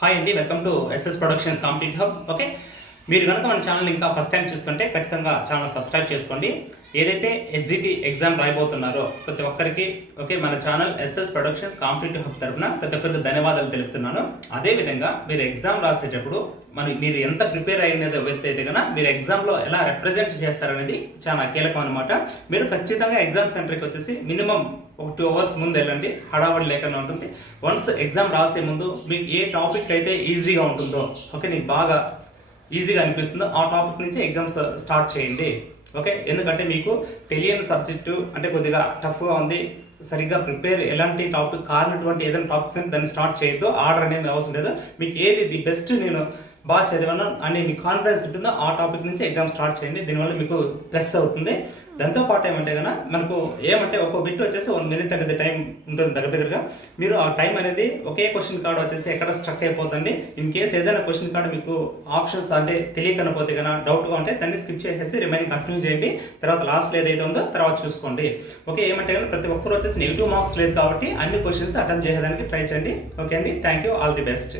Hi అండి, welcome to SS productions competitive hub. Okay, మీరు కనుక మన ఛానల్ ఇంకా ఫస్ట్ టైం చూస్తుంటే ఖచ్చితంగా ఛానల్ సబ్స్క్రైబ్ చేసుకోండి. ఏదైతే హెచ్జిటి ఎగ్జామ్ రాయబోతున్నారో ప్రతి ఒక్కరికి ఓకే మన channel SS productions competitive hub తరఫున ప్రతి ఒక్కరికి ధన్యవాదాలు తెలుపుతున్నాను. అదేవిధంగా మీరు ఎగ్జామ్ రాసేటప్పుడు మీరు ఎంత ప్రిపేర్ అయినదో అయితే కనుక మీరు ఎగ్జామ్లో ఎలా రిప్రజెంట్ చేస్తారనేది చాలా కీలకం అనమాట. మీరు ఖచ్చితంగా ఎగ్జామ్ సెంటర్కి వచ్చేసి మినిమం ఒక 2 hours ముందు వెళ్ళండి, హడావడి లేకుండా ఉంటుంది. వన్స్ ఎగ్జామ్ రాసే ముందు మీకు ఏ టాపిక్ అయితే ఈజీగా ఉంటుందో ఓకే నీకు బాగా ఈజీగా అనిపిస్తుందో ఆ టాపిక్ నుంచి ఎగ్జామ్స్ స్టార్ట్ చేయండి. ఓకే, ఎందుకంటే మీకు తెలియని సబ్జెక్టు అంటే కొద్దిగా టఫ్గా ఉంది, సరిగ్గా ప్రిపేర్ ఎలాంటి టాపిక్ కానటువంటి ఏదైనా టాపిక్స్ అని దాన్ని స్టార్ట్ చేయొద్దు. ఆర్డర్ అనేది అవసరం లేదు. మీకు ఏది ది బెస్ట్ నేను బాగా చదివాను అని మీకు కాన్ఫిడెన్స్ ఉంటుందో ఆ టాపిక్ నుంచి ఎగ్జామ్ స్టార్ట్ చేయండి. దీనివల్ల మీకు ప్లస్ అవుతుంది. దాంతోపాటు ఏమంటే కనుక మనకు ఏమంటే ఒక్కో బిట్ వచ్చేసి 1 minute అనేది టైం ఉంటుంది దగ్గరగా. మీరు ఆ టైం అనేది ఒకే క్వశ్చన్ కార్డ్ వచ్చేసి ఎక్కడ స్ట్రక్ అయిపోతుంది. ఇన్ కేసు ఏదైనా క్వశ్చన్ కార్డ్ మీకు ఆప్షన్స్ అంటే తెలియకపోతే కనుక డౌట్గా ఉంటే దాన్ని స్కిప్ చేసేసి రిమైనింగ్ కంటిన్యూ చేయండి. తర్వాత లాస్ట్లో ఏదైతే ఉందో తర్వాత చూసుకోండి. ఓకే, ఏమంటే కనుక ప్రతి ఒక్కరు వచ్చేసి నెగిటివ్ మార్క్స్ లేదు కాబట్టి అన్ని క్వశ్చన్స్ అటెంప్ట్ చేయడానికి ట్రై చేయండి. ఓకే అండి, thank you, all the best.